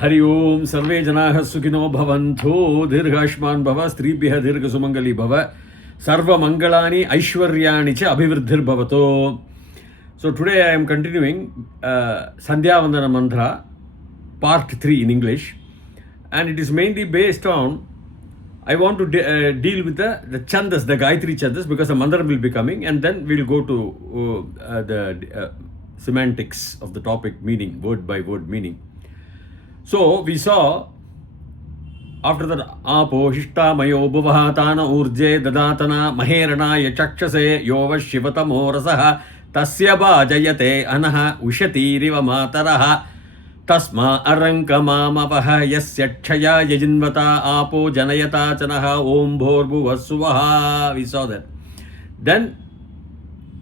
हरि ओम सर्वे जनाः सुखिनो भवन्तु दीर्घायुष्मान् भव स्त्रीभ्यः दीर्घसुमङ्गली भव सर्वमङ्गलानि ऐश्वर्याणि च अभिवृद्धिर्भवतु. So today I am continuing Sandhya Vandana Mantra part 3 in English, and it is mainly based on I want to deal with the chandas, the Gayatri Chandas, because the mantra will be coming, and then we will go to the semantics of the topic, meaning, word by word meaning. So we saw after that Apo Hishta Mayo Bhuvahatana Urje Dadatana Maherana Yachakshase Yova Shivatamo Rasaha Tasya Bhajayate Anaha Ushati Riva Mataraha Tasma Arankamamapaha Yasyakshaya Yajinvata Apo Janayata Chanaha Om Bhorbhuvasuvaha. We saw that. Then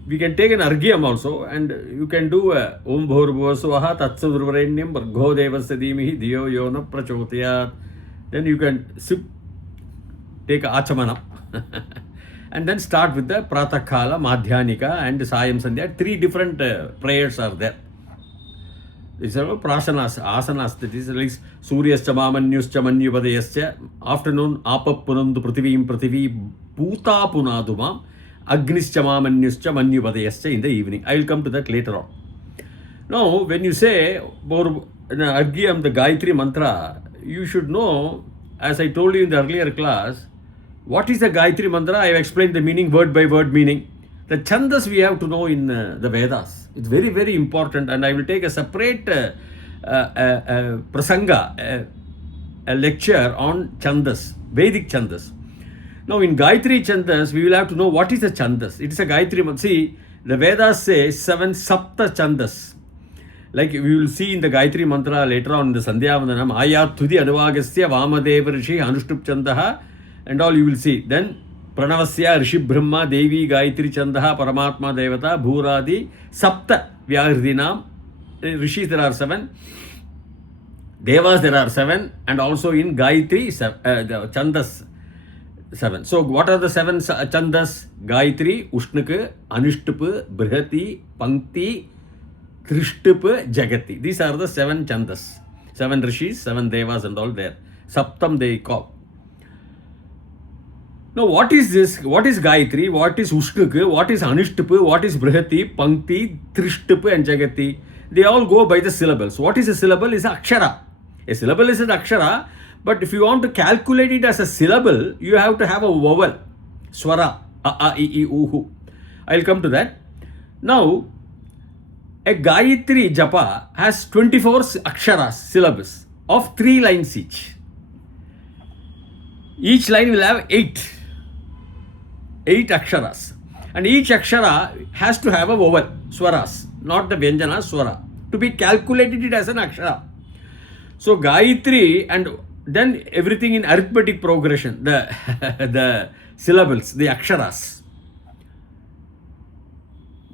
we can take an argyam also, and you can do a Om Bhorbhuvasuvaha Tatsavruvarenyam Bhargo Devasya Dhimahi Dhiyo Yona Prachodayat. Then you can take Achamana and then start with the Pratakala, Madhyanika and Sayam Sandhya. 3 different prayers are there. These are prasanas, asanas, that is like Suryascha Mamanyuscha Manyupadayascha, afternoon Apapunandu Prativim Prativi Puta Punadumam, Agnischa Mamanyuscha Manyupadayascha in the evening. I will come to that later on. Now, when you say Argyam, the Gayatri Mantra, you should know, as I told you in the earlier class, what is the Gayatri Mantra? I have explained the meaning, word by word meaning. The chandas we have to know in the Vedas. It's very, very important, and I will take a separate prasanga, a lecture on chandas, Vedic chandas. Now in Gayatri chandas, we will have to know what is the chandas. It is a Gayatri Mantra. See, the Vedas say 7 sapta chandas. Like we will see in the Gayatri Mantra later on in the Sandhya Vandanam, Ayat Thudi Anuvagasya Vamadeva Rishi Anushtup Chandaha, and all you will see. Then Pranavasya Rishi Brahma Devi Gayatri Chandaha Paramatma Devata Bhuradi Sapta Vyahridinam. Rishis there are 7, Devas there are 7, and also in Gayatri the Chandas 7. So what are the 7 Chandas? Gayatri, Ushnak, Anushtup, Brihati, Pankti, Trishtup, Jagati. These are the 7 chandas. 7 rishis, 7 devas and all there. Saptam they call. Now what is this? What is Gayatri? What is Ushnak? What is Anushtup? What is Brihati, Pankti, Trishtup and Jagati? They all go by the syllables. What is a syllable? Is Akshara. A syllable is an Akshara, but if you want to calculate it as a syllable, you have to have a vowel. Swara. A, I, I, U. I will come to that. Now, a Gayatri Japa has 24 aksharas, syllables, of 3 lines each. Each line will have 8 aksharas. And each akshara has to have a vowel, swaras, not the vyanjana, swara, to be calculated it as an akshara. So Gayatri, and then everything in arithmetic progression, the syllables, the aksharas.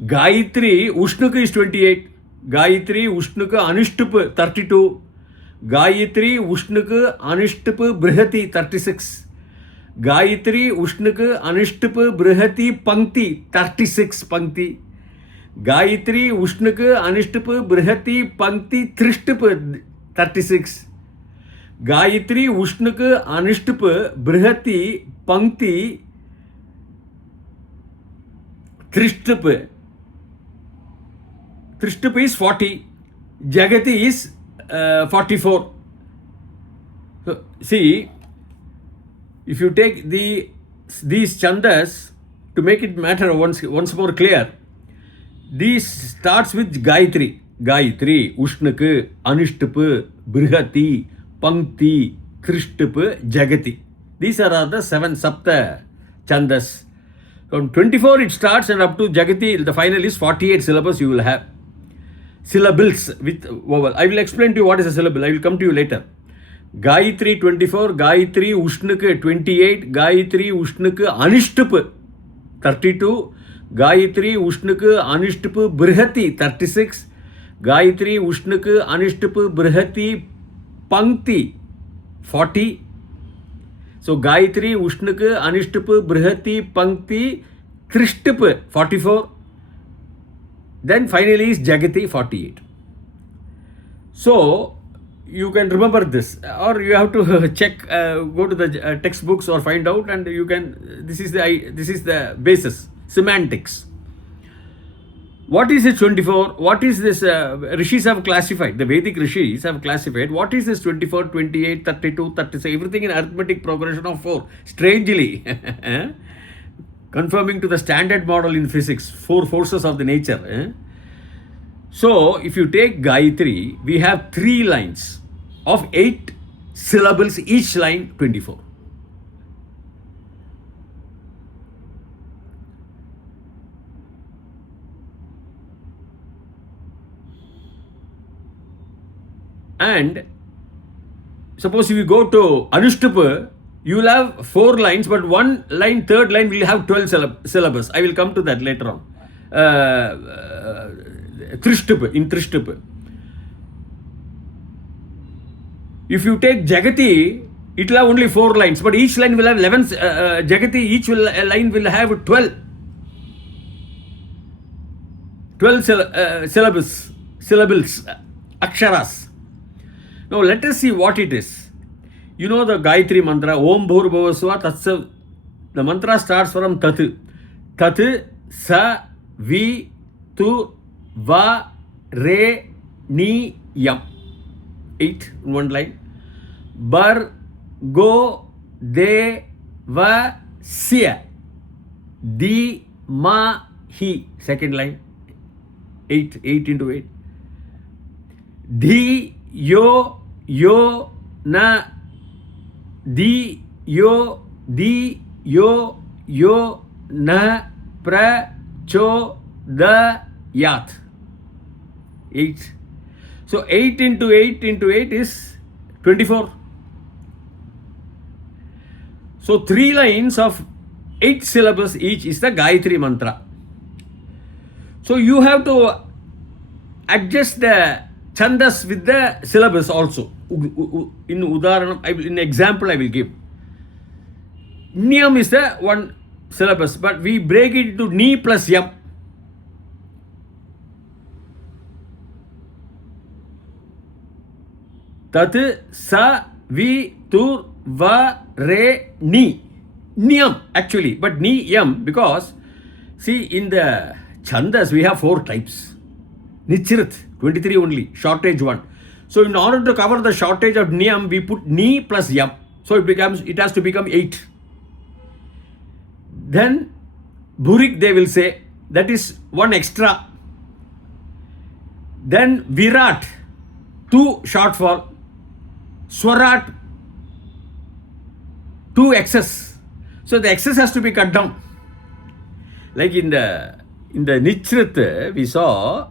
Gayatri Ushnuka is 28. Gayatri Ushnuka Anushtup 32. Gayatri Ushnuka Anushtup Brihati 36. Gayatri Ushnuka Anushtup Brihati Pankti 36 Pankti. Gayatri Ushnuka Anushtup Brihati Pankti Trishtup 36. Gayatri Ushnuka Anushtup Brihati Pankti Trishtup. Trishtup is 40. Jagati is 44. So, see, if you take these chandas, to make it matter once more clear, this starts with Gayatri. Gayatri, Ushnak, Anushtup, Brihati, Pankti, Trishtup, Jagati. These are the 7 sapta chandas. From 24 it starts, and up to Jagati, the final is 48 syllables you will have. Syllables with vowel. I will explain to you what is a syllable. I will come to you later. Gayatri 24, Gayatri Ushnak 28, Gayatri Ushnak Anushtup 32, Gayatri Ushnak Anushtup Brihati 36, Gayatri Ushnak Anushtup Brihati Pankti 40. So Gayatri Ushnak Anushtup Brihati Pankti Trishtup 44. Then finally is Jagati 48. So you can remember this, or you have to check, go to the textbooks or find out, and you can. This is the basis, semantics. What is this 24? What is this? Rishis have classified, the Vedic Rishis have classified what is this 24, 28, 32, 36, everything in arithmetic progression of 4. Strangely, conforming to the standard model in physics, 4 forces of the nature. So, if you take Gayatri, we have 3 lines of 8 syllables, each line 24. And suppose if you go to Anushtupa, you will have 4 lines, but one line, third line will have 12 syllables. I will come to that later on. Trishtupa, in Trishtupa. If you take Jagati, it will have only 4 lines, but each line will have 11. Jagati, each line will have 12 syllables, aksharas. Now let us see what it is. You know the Gayatri Mantra, Om Bhur Bhuvasva Tatsa. The mantra starts from Tat. Tat, Sa, Vi, Tu, Va, Re, Ni, Yam. 8 in one line. Bar, Go, De, Va, Sia. Di, Ma, Hi. Second line. 8 into 8. Di, Yo, Na, Di, Yo, Na, Pra, Cho, Da, Yat. 8. So 8 into 8 into 8 is 24. So 3 lines of 8 syllables each is the Gayatri Mantra. So you have to adjust the chandas with the syllabus also. In Udaharanam, in example I will give. Niyam is the one syllabus, but we break it into Ni plus Yam. Tat, Sa, Vi, Tur, Va, Re, Ni. Niyam actually, but Ni, Yam, because see in the chandas we have 4 types. Nichrit, 23 only, shortage 1. So in order to cover the shortage of Niyam, we put Ni plus Yam. So it has to become 8. Then Bhurik they will say, that is 1 extra. Then Virat, 2 shortfall. Swarat, 2 excess. So the excess has to be cut down. Like in the Nichrit, we saw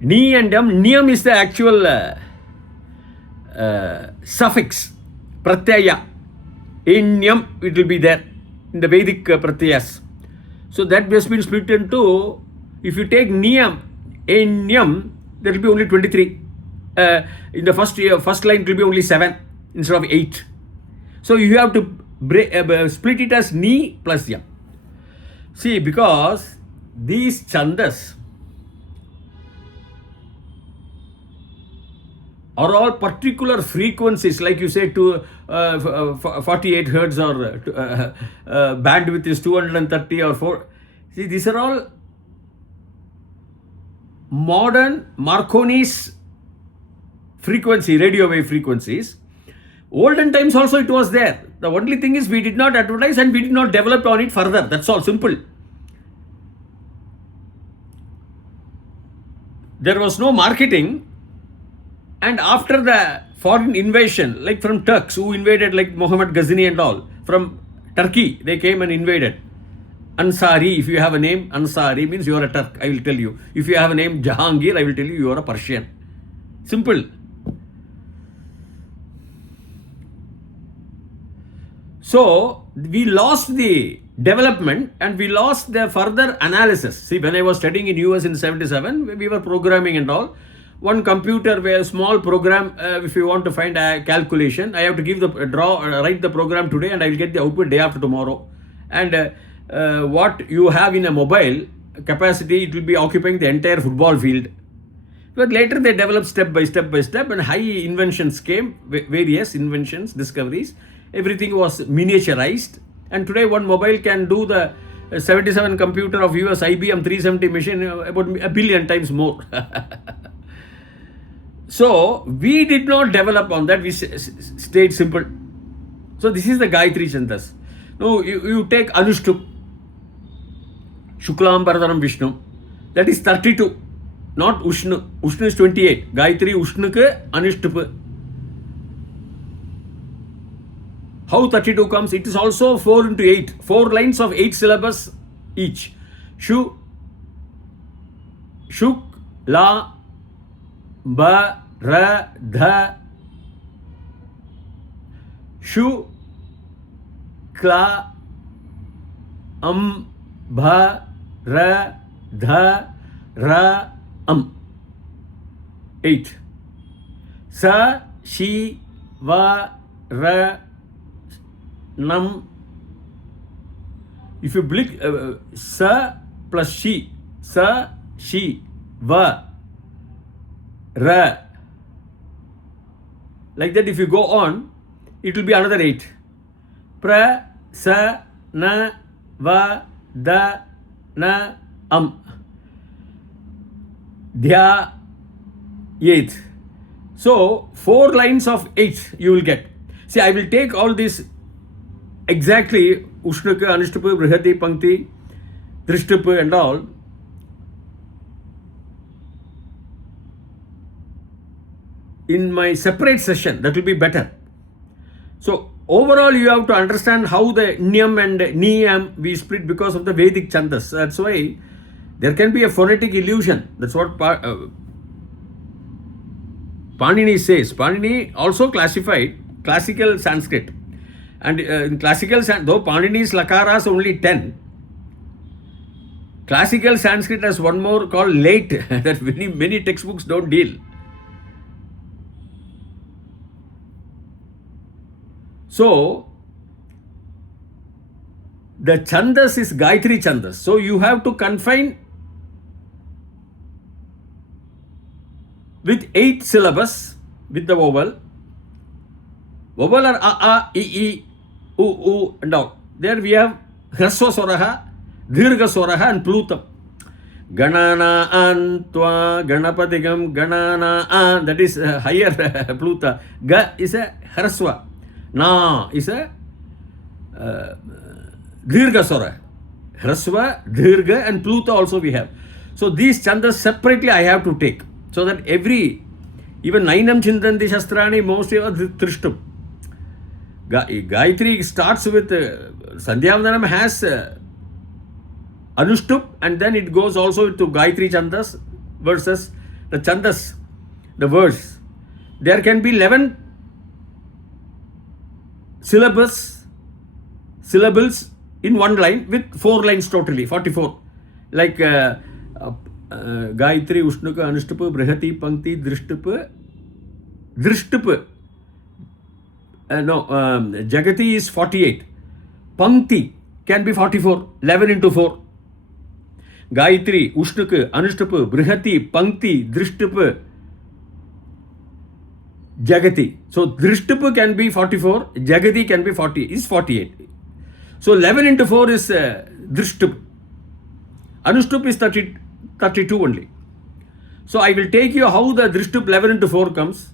Ni and Yam. Niyam is the actual suffix, pratyaya. In Yam, it will be there in the Vedic pratyayas. So that has been split into, if you take Niyam, in Yam, there will be only 23. In the first line, it will be only 7 instead of 8. So you have to split it as Ni plus Yam. See, because these chandas are all particular frequencies, like you say, to 48 hertz or bandwidth is 230 or 4. See, these are all modern Marconi's frequency, radio wave frequencies. Olden times also it was there. The only thing is we did not advertise and we did not develop on it further. That's all, simple. There was no marketing, and after the foreign invasion, like from Turks who invaded, like Muhammad Ghazni and all, from Turkey they came and invaded. Ansari, if you have a name Ansari, means you are a Turk, I will tell you. If you have a name Jahangir, I will tell you you are a Persian. Simple. So we lost the development and we lost the further analysis. See, when I was studying in US in 77, we were programming and all. One computer, where a small program, if you want to find a calculation, I have to give write the program today and I will get the output day after tomorrow. And what you have in a mobile capacity, it will be occupying the entire football field. But later they developed step by step and high inventions came, various inventions, discoveries. Everything was miniaturized. And today one mobile can do the 77 computer of US IBM 370 machine about a billion times more. So we did not develop on that. We stayed simple. So this is the Gayatri Chandas. Now you take Anushtup, Shuklam Bharadharam Vishnu. That is 32. Not Ushnu. Ushnu is 28. Gayatri Ushnuka Anushtup. How 32 comes? It is also 4 into 8. 4 lines of 8 syllables each. Shu, Shuk, La, Ba, Ra, Dha, Shu, Kla, Bha, Ra, Dha, Ra, 8. Sa, Shi, Va, Ra, Nam. If you blink, Sa plus Shi, Sa, Shi, Va, Ra. Like that, if you go on, it will be another 8. Pra, Sa, Na, Va, Da, Na, Dhya, 8. So 4 lines of 8 you will get. See, I will take all this exactly Ushnuka, Anushtupa, Brihati, Pankti, Drishtupa and all. In my separate session, that will be better. So overall you have to understand how the Nyam and Niyam we split because of the Vedic Chandas. That's why there can be a phonetic illusion. That's what Panini says. Panini also classified classical Sanskrit. And in classical Sanskrit, though Panini's Lakaras only 10, classical Sanskrit has one more called late that many textbooks don't deal. So the Chandas is Gayatri Chandas. So you have to confine with 8 syllables with the vowel. Vowel are A, I, U, and all. There we have Hrasva Swaraha, Dirgha Swaraha and Plutam. Ganana Antva Ganapatigam Ganana An, that is higher Pluta. Ga is a Hrasva. Na is a Dirgha Swara. Hrasva, Dirgha and Pluta also we have. So these Chandas separately I have to take. So that even Nainam Chindanti Shastrani, mostly are Trishtum. Gayatri starts with Sandhya Vandanam has Anushtup and then it goes also to Gayatri Chandas versus the Chandas, the verse. There can be 11 syllables in one line with 4 lines totally, 44. Like Gayatri, Ushnuka, Anushtupa, Brihati, Pankti, Drishtupa. Jagati is 48. Pankti can be 44, 11 into 4. Gayatri, Ushnuka, Anushtupa, Brihati, Pankti, Drishtupa, Jagati. So Drishtupa can be 44, Jagati can be 48. So 11 into 4 is Drishtup. Anushtup is 32 only. So I will take you how the Drishtup 11 into 4 comes.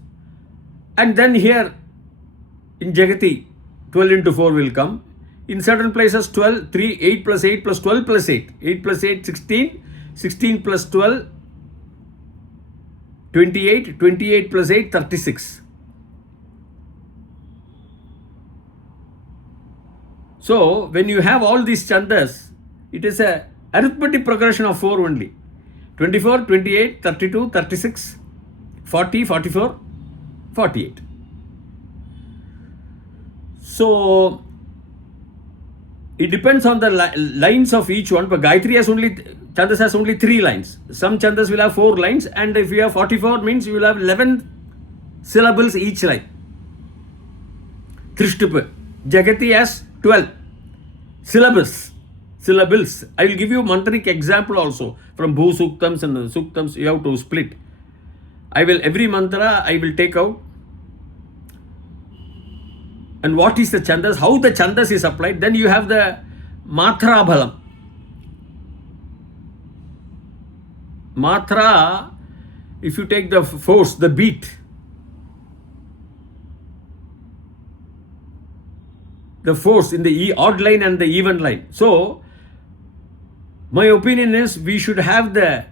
And then here in Jagati 12 into 4 will come. In certain places 12, 3, 8 plus 8 plus 12 plus 8. 8 plus 8, 16. 16 plus 12, 28. 28 plus 8, 36. So when you have all these Chandas, it is a arithmetic progression of 4 only. 24, 28, 32, 36, 40, 44, 48. So it depends on the lines of each one, but Gayatri has Chandas has only 3 lines. Some Chandas will have 4 lines, and if you have 44 means you will have 11 syllables each line. Trishtupa. Jagati has 12 syllables. I will give you mantric example also from Bhu Suktams and Suktams. You have to split. every mantra I will take out. And what is the chandas? How the chandas is applied? Then you have the matra bhalam. Matra, if you take the force, the beat, the force in the odd line and the even line. So, my opinion is we should have the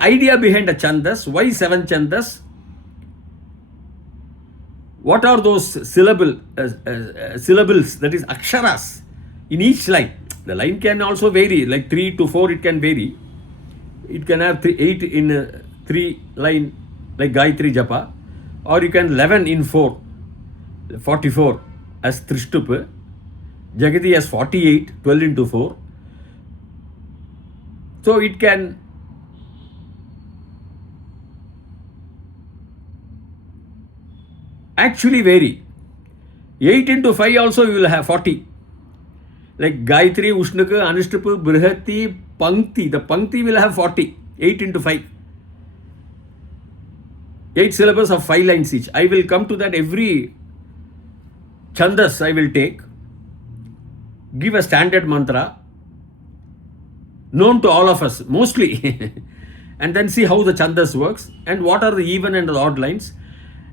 idea behind the chandas. Why 7 chandas? What are those syllables, that is aksharas, in each line? The line can also vary, like 3 to 4 it can vary. It can have 8 in 3 line, like Gayatri Japa, or you can 11 in 4, 44 as Trishtup, Jagati as 48, 12 into 4. So it can actually vary. 8 into 5 also you will have 40. Like Gayatri, Ushnaka, Anushtupa, Brihati, Pankti. The Pankti will have 40. 8 into 5. 8 syllables of 5 lines each. I will come to that. Every chandas I will take. Give a standard mantra known to all of us, mostly. And then see how the chandas works and what are the even and the odd lines,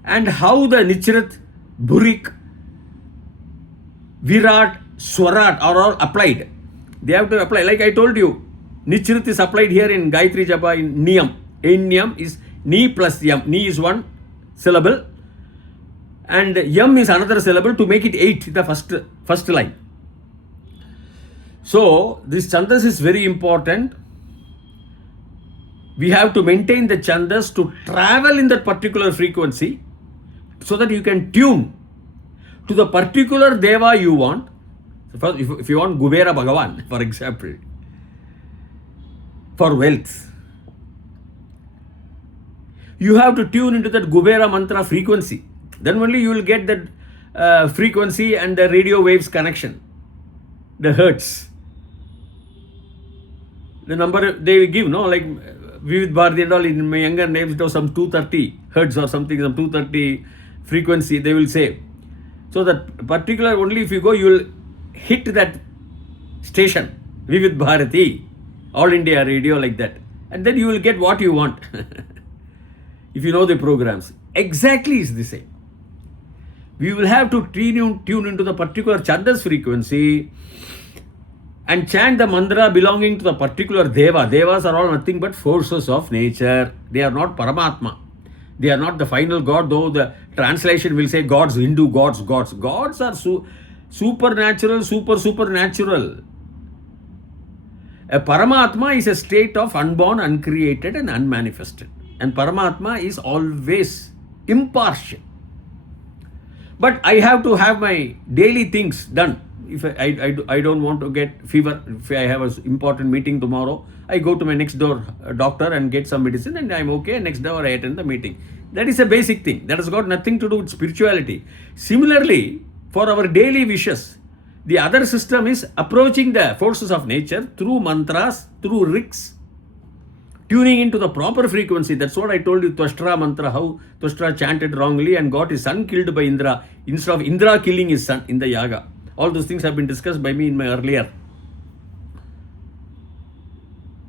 and how the Nichrit, Bhurik, Virat, Swarat are all applied. They have to apply. Like I told you, Nichrit is applied here in Gayatri Japa in Niyam. In Niyam is Ni plus Yam. Ni is 1 syllable and Yam is another syllable to make it 8, the first line. So this chandas is very important. We have to maintain the chandas to travel in that particular frequency so that you can tune to the particular deva you want. If you want Kubera Bhagavan, for example, for wealth, you have to tune into that Kubera mantra frequency. Then only you will get that frequency and the radio waves connection, the hertz. The number they give, no, like Vivid Bharati and all, in my younger names, it was some 230 hertz or something, some 230 frequency, they will say. So that particular, only if you go, you will hit that station, Vivid Bharati, All India Radio, like that. And then you will get what you want. If you know the programs. Exactly is the same. We will have to tune into the particular chandas frequency and chant the mantra belonging to the particular deva. Devas are all nothing but forces of nature. They are not Paramatma. They are not the final God, though the translation will say gods, Hindu gods. Gods are supernatural, supernatural. A Paramatma is a state of unborn, uncreated and unmanifested. And Paramatma is always impartial. But I have to have my daily things done. If I don't want to get fever, if I have an important meeting tomorrow, I go to my next door doctor and get some medicine and I'm okay. Next door I attend the meeting. That is a basic thing. That has got nothing to do with spirituality. Similarly, for our daily wishes, the other system is approaching the forces of nature through mantras, through riks, tuning into the proper frequency. That's what I told you, Twashtra mantra, how Twashtra chanted wrongly and got his son killed by Indra, instead of Indra killing his son in the yaga. All those things have been discussed by me in my earlier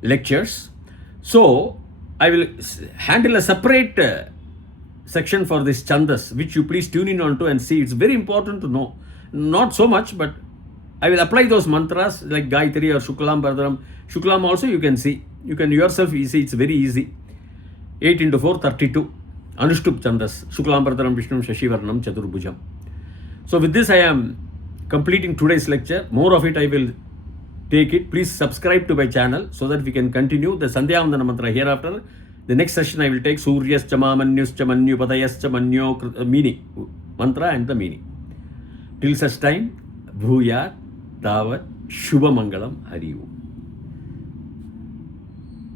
lectures. So, I will handle a separate section for this chandas, which you please tune in onto and see. It's very important to know. Not so much, but I will apply those mantras like Gayatri or Shuklam Bharadaram. Shuklam also you can see. You can yourself see, it's very easy. 8 into 4, 32. Anushtup chandas. Shuklam Bharadaram Vishnum Shashivarnam Chaturbhujam. So with this I am completing today's lecture. More of it I will take it. Please subscribe to my channel so that we can continue the Sandhya Vandana mantra hereafter. The next session I will take Suryascha Mamanyuscha Manyupadayascha Manyo meaning, mantra and the meaning. Till such time, Bhuyat Tavat Shubha Mangalam Hari Om.